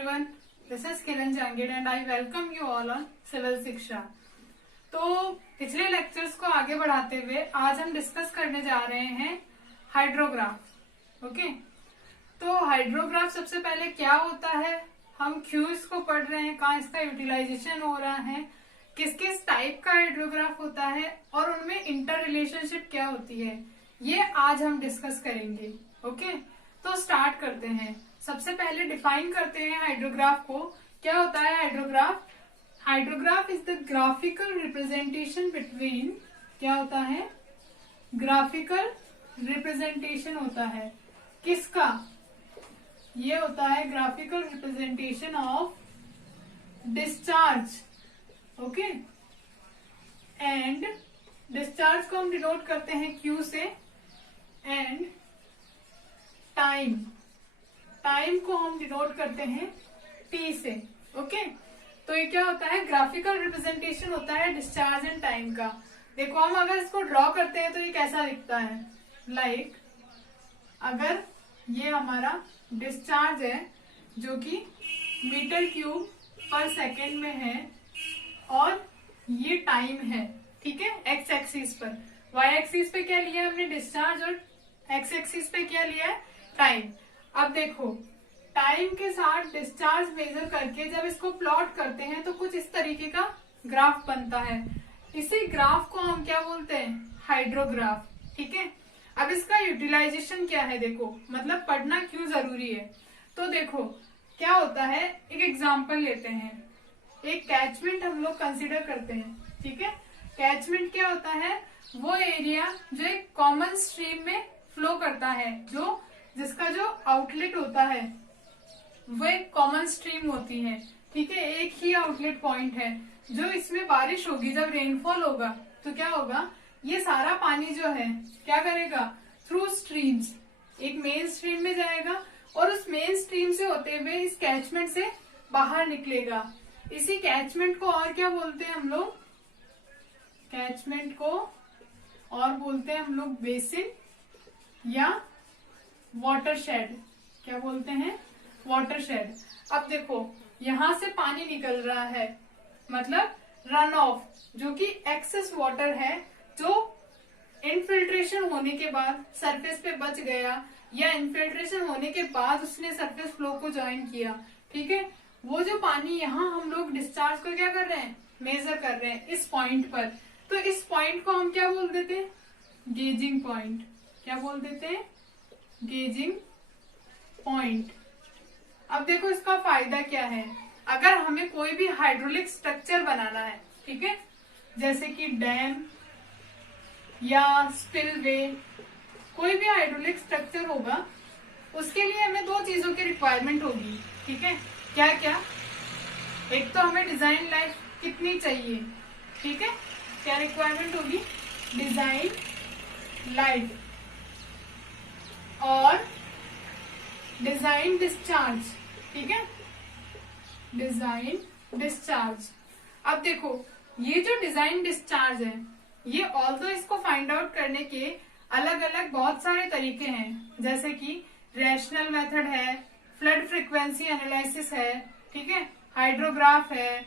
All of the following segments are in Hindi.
everyone, this is Kiran Jangid and I welcome you all on civil Shiksha. तो पिछले लेक्चर्स को आगे बढ़ाते हुए आज हम डिस्कस करने जा रहे हैं हाइड्रोग्राफ। ओके, तो हाइड्रोग्राफ सबसे पहले क्या होता है, हम क्यूज को पढ़ रहे हैं, कहाँ इसका यूटिलाइजेशन हो रहा है, किस किस टाइप का हाइड्रोग्राफ होता है और उनमें इंटर रिलेशनशिप क्या होती है, ये आज हम डिस्कस करेंगे। ओके, तो स्टार्ट करते हैं। सबसे पहले डिफाइन करते हैं हाइड्रोग्राफ को। क्या होता है hydrograph? Hydrograph is the graphical representation between, क्या होता है? ग्राफिकल रिप्रेजेंटेशन होता है किसका? ये होता है graphical representation of discharge. Okay, and discharge को हम डिनोट करते हैं क्यू से, एंड टाइम को हम डिनोट करते हैं टी से। ओके, तो ये क्या होता है? ग्राफिकल रिप्रेजेंटेशन होता है डिस्चार्ज एंड टाइम का। देखो, हम अगर इसको ड्रॉ करते हैं तो ये कैसा दिखता है? लाइक अगर ये हमारा डिस्चार्ज है जो कि मीटर क्यूब पर सेकेंड में है और ये टाइम है, ठीक है, एक्स एक्सिस पर। वाई एक्सिस पे क्या लिया हमने? डिस्चार्ज, और एक्स एक्सिस पे क्या लिया है? टाइम। अब देखो, टाइम के साथ डिस्चार्ज मेजर करके जब इसको प्लॉट करते हैं तो कुछ इस तरीके का ग्राफ बनता है। इसी ग्राफ को हम क्या बोलते हैं? हाइड्रोग्राफ। ठीक है, अब इसका यूटिलाइजेशन क्या है? देखो, मतलब पढ़ना क्यों जरूरी है। तो देखो क्या होता है, एक एग्जांपल लेते हैं। एक कैचमेंट हम लोग कंसिडर करते हैं। ठीक है, कैचमेंट क्या होता है? वो एरिया जो एक कॉमन स्ट्रीम में फ्लो करता है, जिसका जो आउटलेट होता है वो एक कॉमन स्ट्रीम होती है। ठीक है, एक ही आउटलेट पॉइंट है। जो इसमें बारिश होगी, जब रेनफॉल होगा तो क्या होगा? ये सारा पानी जो है क्या करेगा? थ्रू स्ट्रीम्स एक मेन स्ट्रीम में जाएगा और उस मेन स्ट्रीम से होते हुए इस कैचमेंट से बाहर निकलेगा। इसी कैचमेंट को और क्या बोलते हैं हम लोग? कैचमेंट को और बोलते हैं हम लोग बेसिन या वाटरशेड। क्या बोलते हैं? वाटरशेड। अब देखो, यहां से पानी निकल रहा है, मतलब रन ऑफ, जो कि एक्सेस वाटर है, जो इनफिल्ट्रेशन होने के बाद सरफेस पे बच गया या इनफिल्ट्रेशन होने के बाद उसने सरफेस फ्लो को ज्वाइन किया। ठीक है, वो जो पानी यहाँ हम लोग डिस्चार्ज को क्या कर रहे हैं? मेजर कर रहे हैं इस पॉइंट पर। तो इस पॉइंट को हम क्या बोल देते हैं? Gauging point. क्या बोल देते हैं? Gauging point. अब देखो, इसका फायदा क्या है? अगर हमें कोई भी हाइड्रोलिक स्ट्रक्चर बनाना है, ठीक है, जैसे कि डैम या स्पिलवे, कोई भी हाइड्रोलिक स्ट्रक्चर होगा, उसके लिए हमें दो चीजों की रिक्वायरमेंट होगी। ठीक है, क्या क्या? एक तो हमें डिजाइन लाइफ कितनी चाहिए, ठीक है, क्या रिक्वायरमेंट होगी? डिजाइन लाइफ और डिजाइन डिस्चार्ज। ठीक है, डिजाइन डिस्चार्ज। अब देखो, ये जो डिजाइन डिस्चार्ज है, ये ऑल्दो इसको फाइंड आउट करने के अलग अलग बहुत सारे तरीके हैं, जैसे कि रैशनल मेथड है, फ्लड फ्रीक्वेंसी एनालिसिस है, ठीक है, हाइड्रोग्राफ है,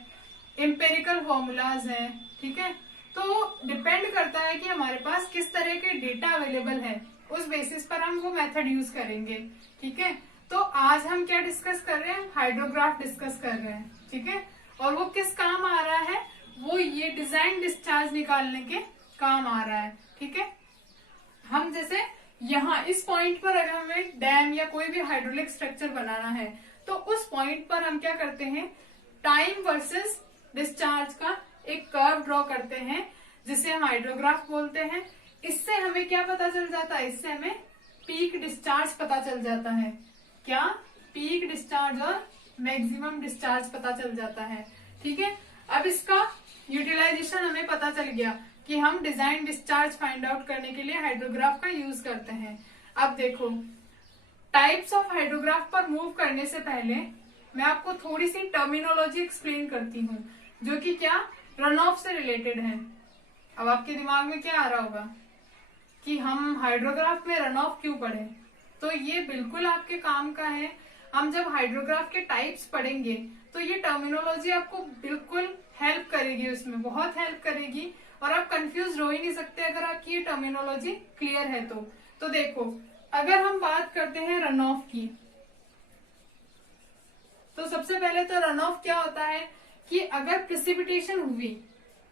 एम्पेरिकल फॉर्मूलाज है। ठीक है, तो डिपेंड करता है कि हमारे पास किस तरह के डेटा अवेलेबल है, उस बेसिस पर हम वो मेथड यूज करेंगे। ठीक है, तो आज हम क्या डिस्कस कर रहे हैं? हाइड्रोग्राफ डिस्कस कर रहे हैं। ठीक है, और वो किस काम आ रहा है? वो ये डिजाइन डिस्चार्ज निकालने के काम आ रहा है। ठीक है, हम जैसे यहाँ इस पॉइंट पर अगर हमें डैम या कोई भी हाइड्रोलिक स्ट्रक्चर बनाना है तो उस पॉइंट पर हम क्या करते हैं? टाइम वर्सेस डिस्चार्ज का एक कर्व ड्रॉ करते हैं, जिसे हम हाइड्रोग्राफ बोलते हैं। इससे हमें क्या पता चल जाता है? इससे हमें पीक डिस्चार्ज पता चल जाता है। क्या? पीक डिस्चार्ज और मैक्सिमम डिस्चार्ज पता चल जाता है। ठीक है, अब इसका यूटिलाइजेशन हमें पता चल गया कि हम डिजाइन डिस्चार्ज फाइंड आउट करने के लिए हाइड्रोग्राफ का यूज करते हैं। अब देखो, टाइप्स ऑफ हाइड्रोग्राफ पर मूव करने से पहले मैं आपको थोड़ी सी टर्मिनोलॉजी एक्सप्लेन करती हूँ, जो कि क्या? रन ऑफ से रिलेटेड है। अब आपके दिमाग में क्या आ रहा होगा कि हम हाइड्रोग्राफ में रन ऑफ क्यों पढ़े? तो ये बिल्कुल आपके काम का है। हम जब हाइड्रोग्राफ के टाइप्स पढ़ेंगे तो ये टर्मिनोलॉजी आपको बिल्कुल हेल्प करेगी, उसमें बहुत हेल्प करेगी और आप कंफ्यूज हो ही नहीं सकते अगर आपकी ये टर्मिनोलॉजी क्लियर है तो देखो, अगर हम बात करते हैं रन ऑफ की, तो सबसे पहले तो रन ऑफ क्या होता है कि अगर प्रेसिपिटेशन हुई,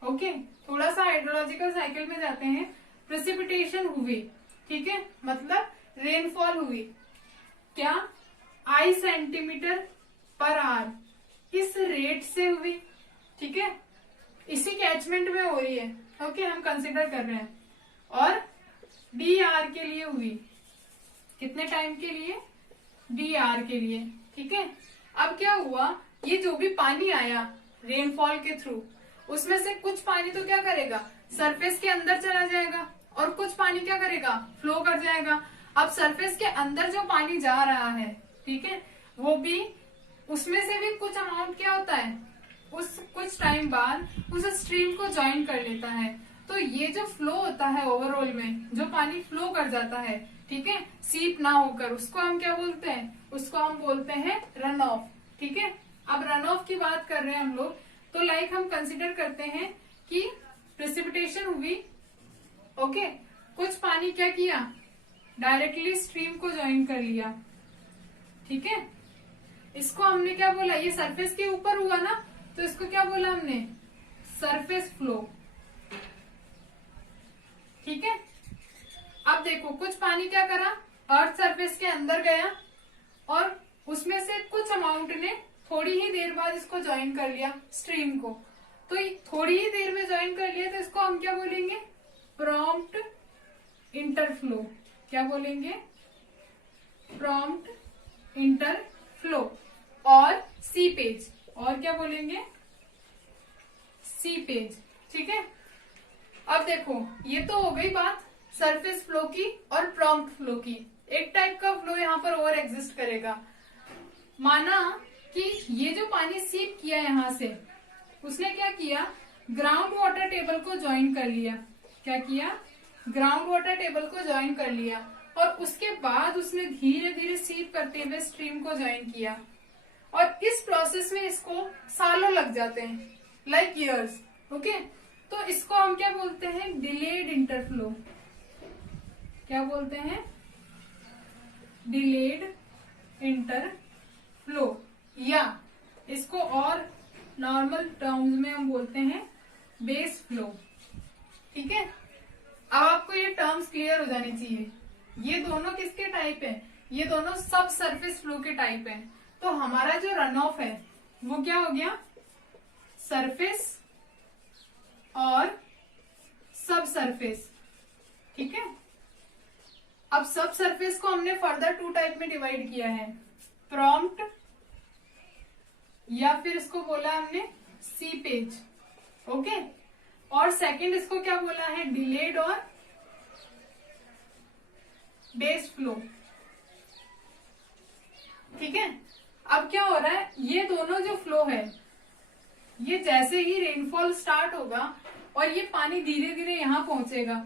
ओके, थोड़ा सा हाइड्रोलॉजिकल साइकिल में जाते हैं, प्रेसिपिटेशन हुई, ठीक है, मतलब रेनफॉल हुई, क्या I सेंटीमीटर पर आवर इस रेट से हुई, ठीक है, इसी कैचमेंट में हो रही है, ओके, हम कंसिडर कर रहे हैं, और DR के लिए हुई, कितने टाइम के लिए, DR के लिए, ठीक है। अब क्या हुआ, ये जो भी पानी आया रेनफॉल के थ्रू, उसमें से कुछ पानी तो क्या करेगा, सरफेस के अंदर चला जाएगा और कुछ पानी क्या करेगा, फ्लो कर जाएगा। अब सरफेस के अंदर जो पानी जा रहा है, ठीक है, वो भी उसमें से भी कुछ अमाउंट क्या होता है, उस कुछ टाइम बाद उस स्ट्रीम को ज्वाइन कर लेता है। तो ये जो फ्लो होता है ओवरऑल में, जो पानी फ्लो कर जाता है, ठीक है, सीप ना होकर, उसको हम क्या बोलते हैं, उसको हम बोलते हैं रन ऑफ, ठीक है। अब रन ऑफ की बात कर रहे हैं हम लोग, तो लाइक हम कंसिडर करते हैं कि प्रेसिपिटेशन हुई, ओके, कुछ पानी क्या किया, डायरेक्टली स्ट्रीम को ज्वाइन कर लिया, ठीक है। इसको हमने क्या बोला, ये सरफेस के ऊपर हुआ ना, तो इसको क्या बोला हमने, सरफेस फ्लो, ठीक है। अब देखो, कुछ पानी क्या करा, अर्थ सरफेस के अंदर गया और उसमें से कुछ अमाउंट ने थोड़ी ही देर बाद इसको ज्वाइन कर लिया स्ट्रीम को, तो थोड़ी ही देर में ज्वाइन कर लिया, तो इसको हम क्या बोलेंगे, प्रॉम्प्ट इंटरफ्लो, क्या बोलेंगे, प्रॉम्प्ट इंटरफ्लो, और सीपेज, और क्या बोलेंगे, सीपेज, ठीक है। अब देखो, ये तो हो गई बात सरफेस फ्लो की और प्रॉम्प्ट फ्लो की। एक टाइप का फ्लो यहाँ पर और एग्जिस्ट करेगा, माना कि ये जो पानी सीप किया यहाँ से, उसने क्या किया, ग्राउंड वाटर टेबल को ज्वाइन कर लिया, क्या किया, ग्राउंड वाटर टेबल को ज्वाइन कर लिया, और उसके बाद उसने धीरे धीरे सीप करते हुए स्ट्रीम को ज्वाइन किया, और इस प्रोसेस में इसको सालों लग जाते हैं, लाइक ईयर्स, ओके। तो इसको हम क्या बोलते हैं, डिलेड इंटरफ्लो, क्या बोलते हैं, डिलेड इंटरफ्लो, या इसको और नॉर्मल टर्म्स में हम बोलते हैं बेस फ्लो, ठीक है। अब आपको ये टर्म्स क्लियर हो जानी चाहिए। ये दोनों किसके टाइप है, ये दोनों सब सरफेस फ्लो के टाइप है। तो हमारा जो रन ऑफ है वो क्या हो गया, सरफेस और सब सरफेस, ठीक है। अब सब सरफेस को हमने फर्दर 2 टाइप में डिवाइड किया है, प्रॉम्प्ट, या फिर इसको बोला हमने सीपेज, ओके, और सेकंड इसको क्या बोला है, डिलेड और बेस फ्लो, ठीक है। अब क्या हो रहा है, ये दोनों जो फ्लो है, ये जैसे ही रेनफॉल स्टार्ट होगा और ये पानी धीरे धीरे यहां पहुंचेगा,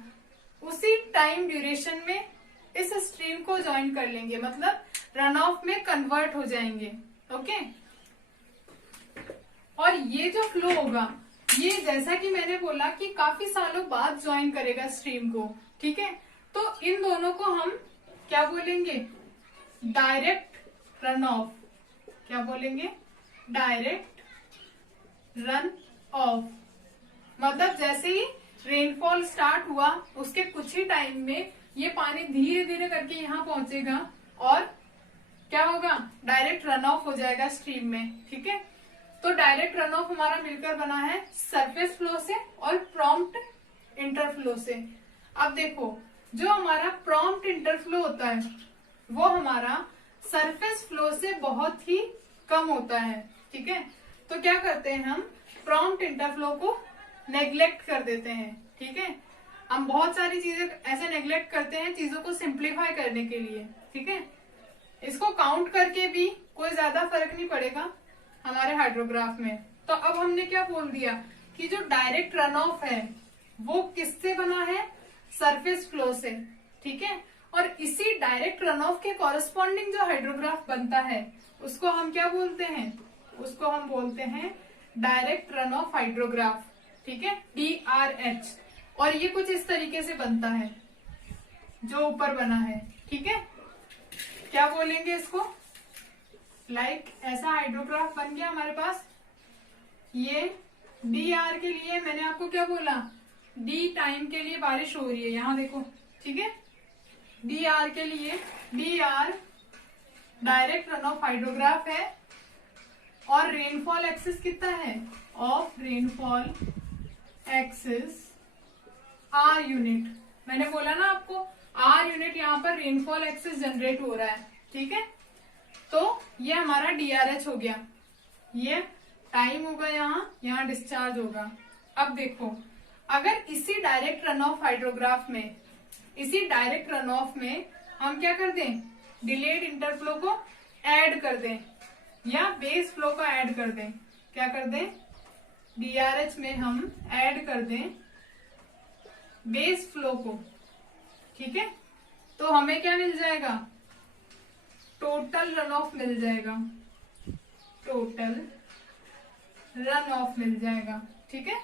उसी टाइम ड्यूरेशन में इस स्ट्रीम को ज्वाइन कर लेंगे, मतलब रन ऑफ में कन्वर्ट हो जाएंगे, ओके। और ये जो फ्लो होगा, ये जैसा कि मैंने बोला कि काफी सालों बाद ज्वाइन करेगा स्ट्रीम को, ठीक है। तो इन दोनों को हम क्या बोलेंगे, डायरेक्ट रन ऑफ, क्या बोलेंगे, डायरेक्ट रन ऑफ, मतलब जैसे ही रेनफॉल स्टार्ट हुआ उसके कुछ ही टाइम में ये पानी धीरे धीरे करके यहाँ पहुंचेगा और क्या होगा, डायरेक्ट रन ऑफ हो जाएगा स्ट्रीम में, ठीक है। तो डायरेक्ट रन ऑफ हमारा मिलकर बना है सरफेस फ्लो से और प्रॉम्प्ट इंटरफ्लो से। अब देखो, जो हमारा प्रॉम्प्ट इंटरफ्लो होता है वो हमारा सरफेस फ्लो से बहुत ही कम होता है, ठीक है। तो क्या करते हैं, हम प्रॉम्प्ट इंटरफ्लो को नेग्लेक्ट कर देते हैं, ठीक है। हम बहुत सारी चीजें ऐसे नेग्लेक्ट करते हैं चीजों को सिंप्लीफाई करने के लिए, ठीक है। इसको काउंट करके भी कोई ज्यादा फर्क नहीं पड़ेगा हमारे हाइड्रोग्राफ में। तो अब हमने क्या बोल दिया कि जो डायरेक्ट रन ऑफ है वो किससे बना है, सरफेस फ्लो से, ठीक है। और इसी डायरेक्ट रन ऑफ के कॉरेस्पॉन्डिंग जो हाइड्रोग्राफ बनता है उसको हम क्या बोलते हैं, उसको हम बोलते हैं डायरेक्ट रन ऑफ हाइड्रोग्राफ, ठीक है, DRH। और ये कुछ इस तरीके से बनता है जो ऊपर बना है, ठीक है। क्या बोलेंगे इसको, लाइक ऐसा हाइड्रोग्राफ बन गया हमारे पास। ये DR के लिए मैंने आपको क्या बोला, D टाइम के लिए बारिश हो रही है, यहां देखो, ठीक है। DR के लिए, DR direct run of hydrograph है, और रेनफॉल एक्सिस कितना है, of rainfall axis R unit. मैंने बोला ना आपको R यूनिट, यहाँ पर रेनफॉल एक्सिस जनरेट हो रहा है, ठीक है। तो ये हमारा DRH हो गया, ये टाइम होगा, यहाँ डिस्चार्ज होगा। अब देखो, अगर इसी डायरेक्ट रन ऑफ हाइड्रोग्राफ में, इसी डायरेक्ट रन ऑफ में हम क्या कर दें, डिलेड इंटरफ्लो को ऐड कर दें, या बेस फ्लो को ऐड कर दें। क्या कर दें, DRH में हम ऐड कर दें बेस फ्लो को, ठीक है। तो हमें क्या मिल जाएगा, टोटल रन ऑफ मिल जाएगा, टोटल रन ऑफ मिल जाएगा, ठीक है,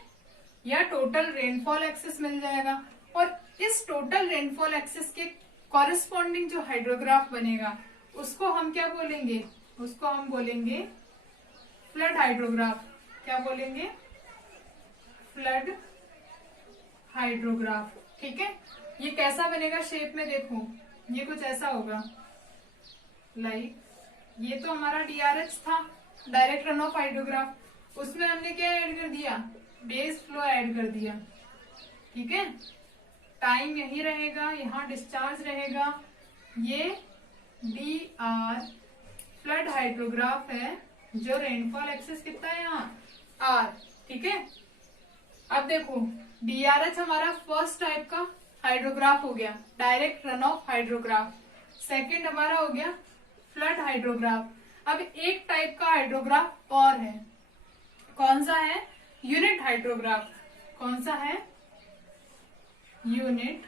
या टोटल रेनफॉल एक्सिस मिल जाएगा। और इस टोटल रेनफॉल एक्सिस के कॉरेस्पॉन्डिंग जो हाइड्रोग्राफ बनेगा उसको हम क्या बोलेंगे, उसको हम बोलेंगे फ्लड हाइड्रोग्राफ। क्या बोलेंगे, फ्लड हाइड्रोग्राफ, ठीक है। ये कैसा बनेगा शेप में, देखो ये कुछ ऐसा होगा, लाइक ये तो हमारा DRH था, डायरेक्ट रन ऑफ हाइड्रोग्राफ, उसमें हमने क्या ऐड कर दिया, बेस फ्लो ऐड कर दिया, ठीक है। टाइम यही रहेगा, यहाँ डिस्चार्ज रहेगा। ये DR फ्लड हाइड्रोग्राफ है, जो रेनफॉल एक्सिस कितना है यहाँ R, ठीक है। अब देखो DRH हमारा फर्स्ट टाइप का हाइड्रोग्राफ हो गया, direct run of hydrograph. Second हमारा हो गया फ्लड हाइड्रोग्राफ। अब एक टाइप का हाइड्रोग्राफ और है, कौन सा है, यूनिट हाइड्रोग्राफ। कौन सा है, यूनिट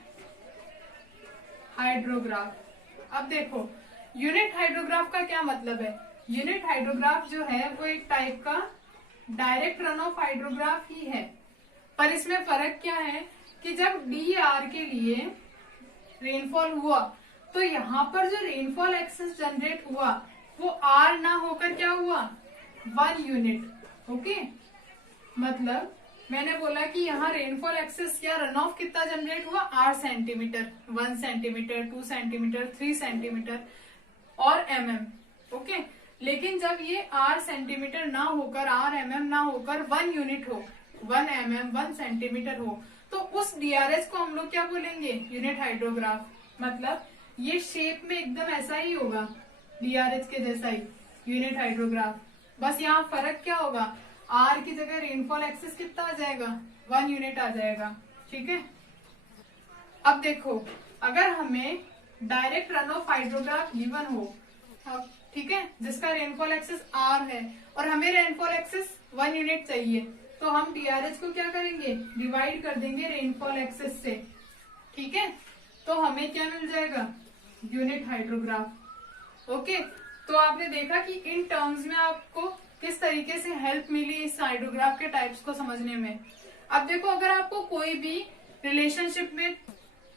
हाइड्रोग्राफ। अब देखो यूनिट हाइड्रोग्राफ का क्या मतलब है, यूनिट हाइड्रोग्राफ जो है वो एक टाइप का डायरेक्ट रन ऑफ हाइड्रोग्राफ ही है, पर इसमें फर्क क्या है कि जब DR के लिए रेनफॉल हुआ तो यहाँ पर जो रेनफॉल एक्सिस जनरेट हुआ वो R ना होकर क्या हुआ, 1 यूनिट, ओके। मतलब मैंने बोला कि यहाँ रेनफॉल एक्सिस या रन ऑफ कितना जनरेट हुआ, R centimetre, 1 centimetre, 2 centimetre, 3 centimetre और mm, ओके। लेकिन जब ये R सेंटीमीटर ना होकर, R mm ना होकर 1 यूनिट हो, 1 mm 1 सेंटीमीटर हो, तो उस DRH को हम लोग क्या बोलेंगे, यूनिट हाइड्रोग्राफ। मतलब ये शेप में एकदम ऐसा ही होगा, DRH के जैसा ही यूनिट हाइड्रोग्राफ। बस यहाँ फर्क क्या होगा, R की जगह रेनफॉल एक्सिस कितना आ जाएगा, 1 यूनिट आ जाएगा, ठीक है। अब देखो अगर हमें direct run of hydrograph given हो, ठीक है, जिसका रेनफॉल एक्सिस R है और हमें रेनफॉल एक्सिस 1 यूनिट चाहिए, तो हम DRH को क्या करेंगे, डिवाइड कर देंगे रेनफॉल एक्सिस से, ठीक है। तो हमें क्या मिल जाएगा, यूनिट हाइड्रोग्राफ, ओके। तो आपने देखा कि इन टर्म्स में आपको किस तरीके से हेल्प मिली इस हाइड्रोग्राफ के टाइप्स को समझने में। अब देखो अगर आपको कोई भी रिलेशनशिप में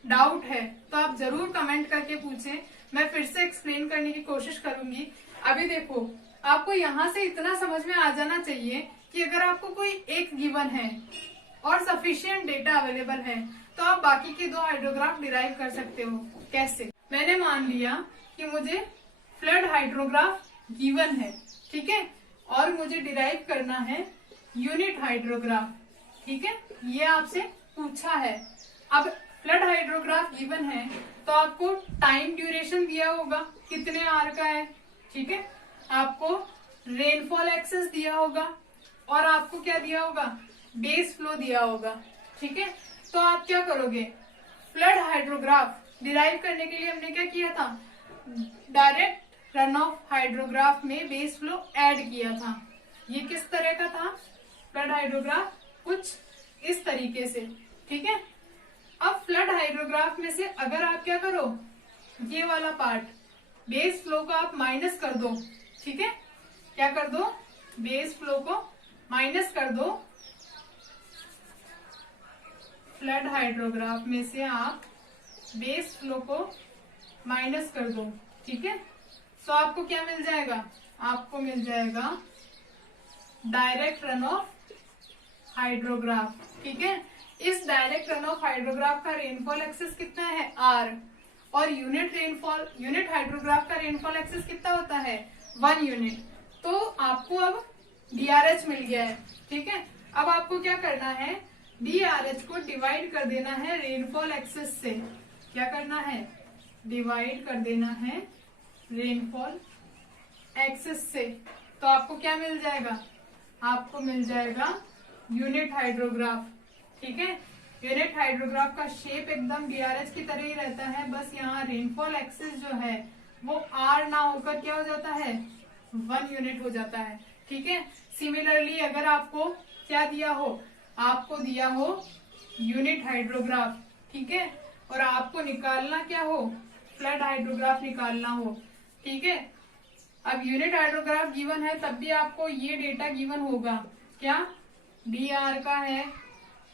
डाउट है तो आप जरूर कमेंट करके पूछें, मैं फिर से एक्सप्लेन करने की कोशिश करूंगी। अभी देखो आपको यहाँ से इतना समझ में आ जाना चाहिए कि अगर आपको कोई एक गिवन है और सफिशिएंट डेटा अवेलेबल है तो आप बाकी के 2 हाइड्रोग्राफ डिराइव कर सकते हो। कैसे, मैंने मान लिया कि मुझे फ्लड हाइड्रोग्राफ गिवन है, ठीक है, और मुझे डिराइव करना है यूनिट हाइड्रोग्राफ, ठीक है, ये आपसे पूछा है। अब फ्लड हाइड्रोग्राफ गिवन है तो आपको टाइम ड्यूरेशन दिया होगा कितने R का है, ठीक है, आपको रेनफॉल एक्सिस दिया होगा और आपको क्या दिया होगा, बेस फ्लो दिया होगा, ठीक है। तो आप क्या करोगे, फ्लड हाइड्रोग्राफ डिराइव करने के लिए हमने क्या किया था, डायरेक्ट रन ऑफ हाइड्रोग्राफ में बेस फ्लो ऐड किया था। ये किस तरह का था फ्लड हाइड्रोग्राफ, कुछ इस तरीके से, ठीक है। अब फ्लड हाइड्रोग्राफ में से अगर आप क्या करो, ये वाला पार्ट बेस फ्लो का आप माइनस कर दो, ठीक है, क्या कर दो, बेस फ्लो को माइनस कर दो, फ्लड हाइड्रोग्राफ में से आप बेस फ्लो को माइनस कर दो, ठीक है। तो आपको क्या मिल जाएगा, आपको मिल जाएगा डायरेक्ट रन ऑफ हाइड्रोग्राफ, ठीक है। इस डायरेक्ट रन ऑफ हाइड्रोग्राफ का रेनफॉल एक्सेस कितना है, आर, और यूनिट हाइड्रोग्राफ का रेनफॉल एक्सेस कितना होता है, 1 यूनिट। तो आपको अब डीआरएच मिल गया है, ठीक है। अब आपको क्या करना है, डीआरएच को डिवाइड कर देना है रेनफॉल एक्सेस से। क्या करना है, डिवाइड कर देना है रेनफॉल एक्सेस से। तो आपको क्या मिल जाएगा, आपको मिल जाएगा यूनिट हाइड्रोग्राफ, ठीक है। यूनिट हाइड्रोग्राफ का शेप एकदम डीआरएच की तरह ही रहता है, बस यहाँ रेनफॉल एक्सेस जो है वो आर ना होकर क्या हो जाता है, 1 यूनिट हो जाता है, ठीक है। सिमिलरली अगर आपको क्या दिया हो, आपको दिया हो यूनिट हाइड्रोग्राफ, ठीक है, और आपको निकालना क्या हो, फ्लड हाइड्रोग्राफ निकालना हो, ठीक है। अब यूनिट हाइड्रोग्राफ गिवन है तब भी आपको ये डेटा गिवन होगा, क्या, डी आर का है,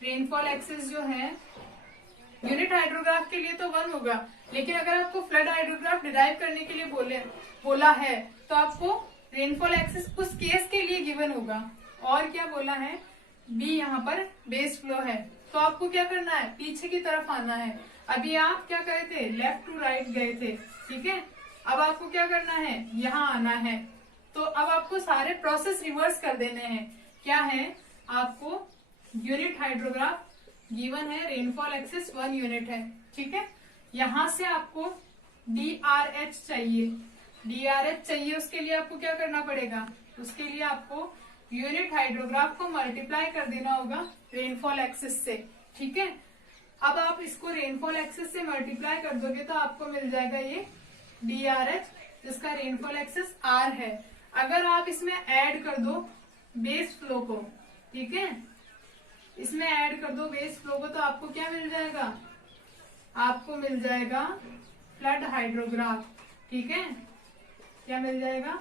रेनफॉल एक्सेस जो है यूनिट हाइड्रोग्राफ के लिए तो 1 होगा, लेकिन अगर आपको फ्लड हाइड्रोग्राफ डिराइव करने के लिए बोला है तो आपको रेनफॉल एक्सेस उस केस के लिए गिवन होगा। और क्या बोला है, बी यहाँ पर बेस फ्लो है, तो आपको क्या करना है, पीछे की तरफ आना है। अभी आप क्या गए थे, लेफ्ट टू राइट गए थे, ठीक है। अब आपको क्या करना है, यहाँ आना है। तो अब आपको सारे प्रोसेस रिवर्स कर देने हैं। क्या है, आपको यूनिट हाइड्रोग्राफ गिवन है, रेनफॉल एक्सेस 1 यूनिट है, ठीक है। यहां से आपको डीआरएच चाहिए, डीआरएच चाहिए, उसके लिए आपको क्या करना पड़ेगा, उसके लिए आपको यूनिट हाइड्रोग्राफ को मल्टीप्लाई कर देना होगा रेनफॉल एक्सेस से, ठीक है। अब आप इसको रेनफॉल एक्सेस से मल्टीप्लाई कर दोगे तो आपको मिल जाएगा ये डीआरएच, जिसका रेनफॉल एक्सेस आर है। अगर आप इसमें ऐड कर दो बेस फ्लो को, ठीक है, इसमें ऐड कर दो बेस फ्लो को, तो आपको क्या मिल जाएगा, आपको मिल जाएगा फ्लड हाइड्रोग्राफ, ठीक है। क्या मिल जाएगा,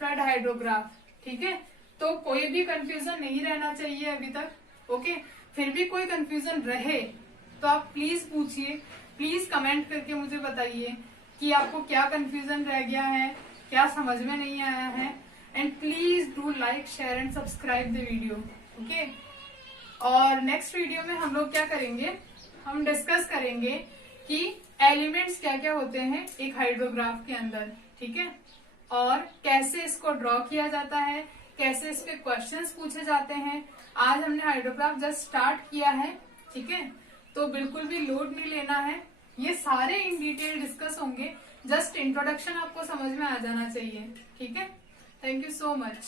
फ्लड हाइड्रोग्राफ, ठीक है। तो कोई भी कंफ्यूजन नहीं रहना चाहिए अभी तक, ओके। फिर भी कोई कंफ्यूजन रहे तो आप प्लीज पूछिए, प्लीज कमेंट करके मुझे बताइए कि आपको क्या कंफ्यूजन रह गया है, क्या समझ में नहीं आया है। And please do like, share and subscribe the video, okay. और नेक्स्ट वीडियो में हम लोग क्या करेंगे, हम डिस्कस करेंगे कि एलिमेंट्स क्या क्या होते हैं एक हाइड्रोग्राफ के अंदर, ठीक है, और कैसे इसको ड्रॉ किया जाता है, कैसे इस पे क्वेश्चंस पूछे जाते हैं। आज हमने हाइड्रोग्राफ जस्ट स्टार्ट किया है, ठीक है, तो बिल्कुल भी लोड नहीं लेना है, ये सारे इन डिटेल डिस्कस होंगे, जस्ट इंट्रोडक्शन आपको समझ में आ जाना चाहिए, ठीक है। Thank you so much.